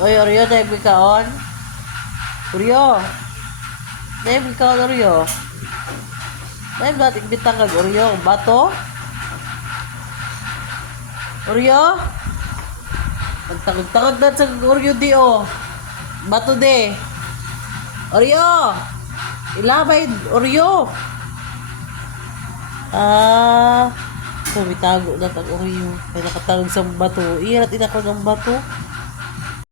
Oy, Oreo, dahil may kaon. Oreo. Dahil may kaon, Oreo. Dahil ba't igbitang kag Oreo? Bato? Oreo? Magtagod-tagod na sa Oreo di, oh. Bato de. Oreo! Ilabay, Oreo! Kumitago na tag Oreo. Kaya nakatagog sa bato. Irat ina ko ng bato.